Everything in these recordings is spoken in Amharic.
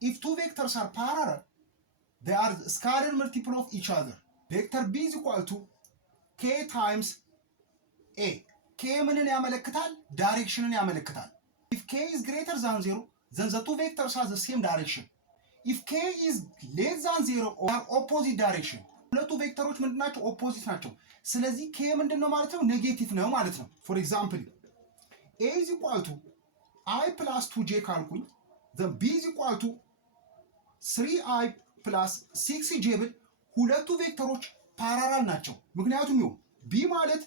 if two vectors are parallel, they are scalar multiple of each other. Vector b is equal to k times a. k ምንን ያመለክታል? ዳይሬክሽንን ያመለክታል። if k is greater than 0, then the two vectors have the same direction. if k is less than 0 or opposite direction, ሁለቱ ቬክተሮች ምንድናቸው? ኦፖዚት ናቸው። ስለዚህ k ምንድነው ማለት ነው? ኔጌቲቭ ነው ማለት ነው። for example a is equal to i plus 2j ካልኩኝ then b is equal to 3i plus 6j ብል ሁለቱ ቬክተሮች ፓራራል ናቸው። ምክንያቱም ይኸው b ማለት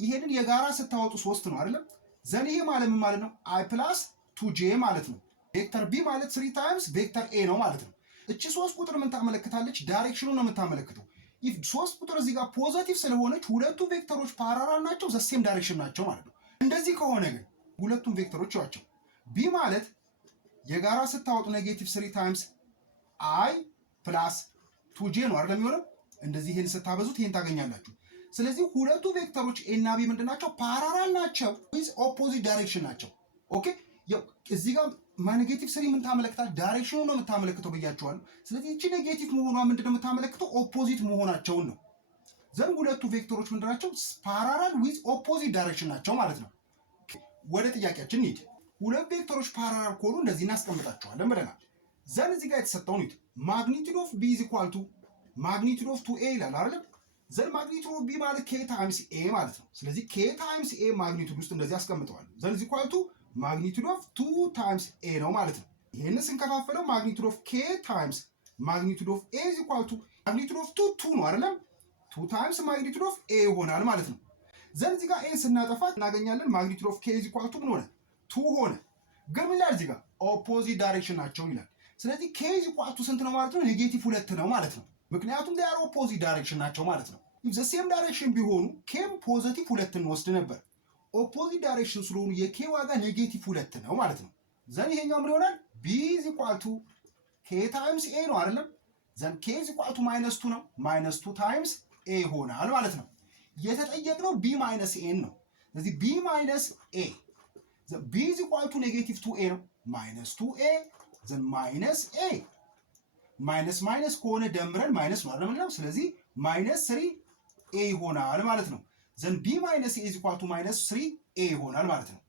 ይሄንን የጋራ ስታወጡ 3 ነው አይደለም? ዘን ይሄ ማለት ምን ማለት ነው? i plus 2j ማለት ነው። ቬክተር b ማለት 3 times ቬክተር a ነው ማለት ነው። እቺ 3 ቁጥር ምን ታመለክታለች? ዳይሬክሽኑን ነው የምታመለክተው። if 3 ቁጥር እዚህ ጋር ፖዚቲቭ ስለሆነች ሁለቱ ቬክተሮች ፓራራል ናቸው፣ ዘ ሴም ዳይሬክሽን ናቸው ማለት ነው። እንደዚህ ከሆነ ግን ሁለቱም ቬክተሮች ያቸው b ማለት የጋራ ስታወጡ ኔጌቲቭ 3 times i plus 2j ነው አይደል የሚሆነው? እንደዚህ ይሄን ስታበዙት ይሄን ታገኛላችሁ። ስለዚህ ሁለቱ ቬክተሮች a እና b ምንድናቸው? ፓራራል ናቸው with opposite direction ናቸው። ኦኬ እዚህ ጋር ኔጌቲቭ 3 ምን ታመለክታለች? ዳይሬክሽኑ ነው የምታመለክተው ብያችኋለሁ። ስለዚህ እቺ ኔጌቲቭ መሆኗ ምንድነው የምታመለክተው? ኦፖዚት መሆናቸውን ነው። ዘን ሁለቱ ቬክተሮች ምንድናቸው? ፓራራል with opposite direction ናቸው ማለት ነው። ወደ ጥያቄያችን እንሂድ። ሁለት ቬክተሮች ፓራራል ከሆኑ እንደዚህ እናስቀምጣቸዋለን ብለናል። ዘን እዚህ ጋር የተሰጠውን ይት ማግኒቲዩድ ኦፍ b is equal to ማግኒቲዩድ ኦፍ 2a ይላል አይደል? ዘን ማግኒቲዩድ ኦፍ b ማለት k times a ማለት ነው። ስለዚህ k times a ማግኒቲዩድ ውስጥ እንደዚህ አስቀምጠዋለሁ። ዘን is equal to ማግኒቲዩድ ኦፍ 2 times a ነው ማለት ነው። ይሄንን ስንከፋፈለው ማግኒቲዩድ ኦፍ k times ማግኒቲዩድ ኦፍ a is equal to ማግኒቲዩድ ኦፍ 2 ነው አይደለም? 2 times ማግኒቲዩድ ኦፍ a ይሆናል ማለት ነው። ዘን እዚህ ጋር a ስናጠፋ እናገኛለን ማግኒቲዩድ ኦፍ k is equal to ምን ሆነ? 2 ሆነ። ግን ምን ይላል እዚህ ጋር? ኦፖዚት ዳይሬክሽን ናቸው ይላል። ስለዚህ k is equal to ስንት ነው ማለት ነው? ኔጌቲቭ 2 ነው ማለት ነው። ምክንያቱም they are opposite direction ናቸው ማለት ነው። if the same direction ቢሆኑ k ፖዚቲቭ 2 እንወስድ ነበር። ኦፖዚት ዳይሬክሽን ስለሆኑ የk ዋጋ ኔጌቲቭ 2 ነው ማለት ነው። ዘን ይሄኛው ምን ይሆናል? b is equal to k times a ነው አይደለም? ዘን k is equal to -2 ነው። -2 times a ይሆናል ማለት ነው። የተጠየቅነው b minus a ነው። ስለዚህ b minus a b is equal to negative 2a ነው። -2a ዘን minus a ማይነስ ከሆነ ደምረን ማይነስ ነው አይደል? ስለዚህ -3a ይሆናል ማለት ነው። ዘን b minus a is equal to -3a ይሆናል ማለት ነው።